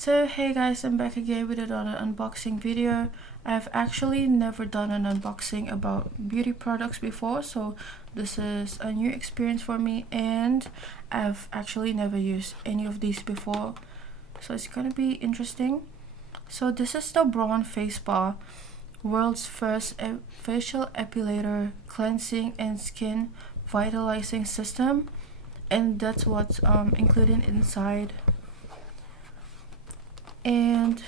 So hey guys, I'm back again with another unboxing video. I've actually never done an unboxing about beauty products before, so this is a new experience for me, and I've actually never used any of these before, so it's gonna be interesting. So this is the Braun FaceSpa, world's first facial epilator, cleansing and skin vitalizing system, and that's what's included inside. And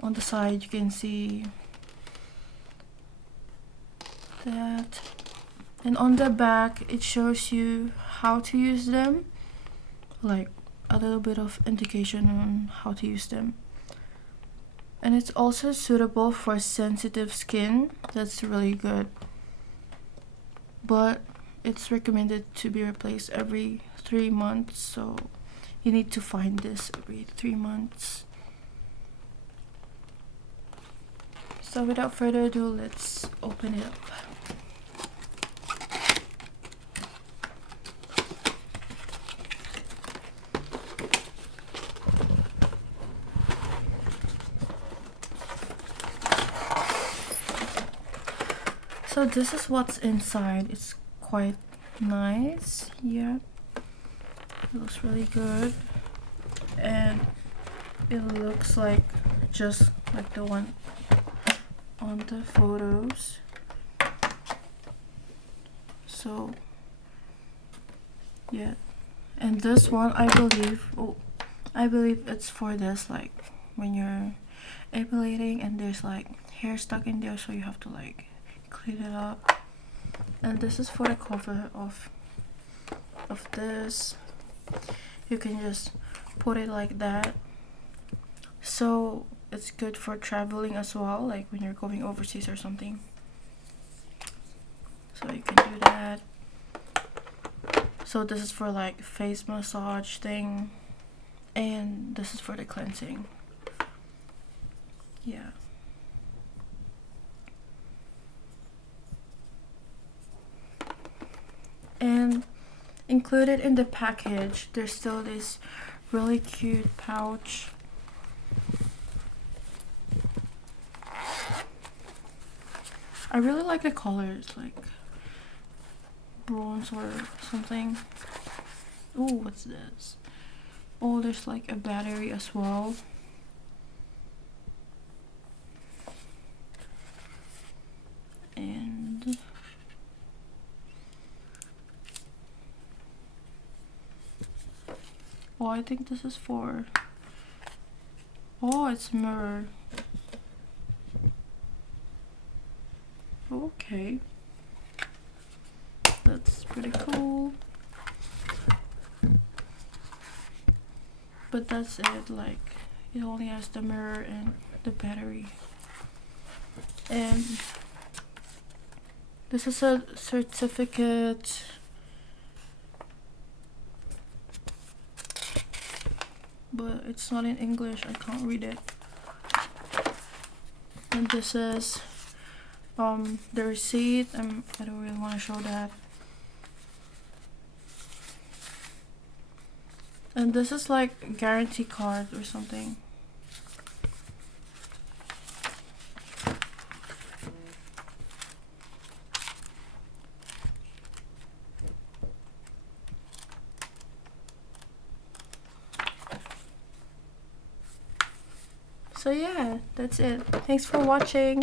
on the side you can see that, and on the back it shows you how to use them, like a little bit of indication on how to use them. And it's also suitable for sensitive skin. That's really good, but it's recommended to be replaced every 3 months, so you need to find this every 3 months. So without further ado, let's open it up. So this is what's inside. It's quite nice. Yeah, it looks really good, and it looks like just like the one on the photos. So yeah, and this one I believe it's for this, like when you're epilating and there's like hair stuck in there, so you have to like clean it up. And this is for the cover of this. You can just put it like that, so it's good for traveling as well, like when you're going overseas or something, so you can do that. So this is for like face massage thing, and this is for the cleansing. Yeah, and included in the package there's still this really cute pouch. I really like the colors, like bronze or something. Oh, what's this? Oh, there's like a battery as well. And oh, I think this is for, oh, it's a mirror. Okay, that's pretty cool. But that's it, like it only has the mirror and the battery. And this is a certificate. But it's not in English, I can't read it. And this is the receipt. I don't really want to show that. And this is like a guarantee card or something. So yeah, that's it. Thanks for watching.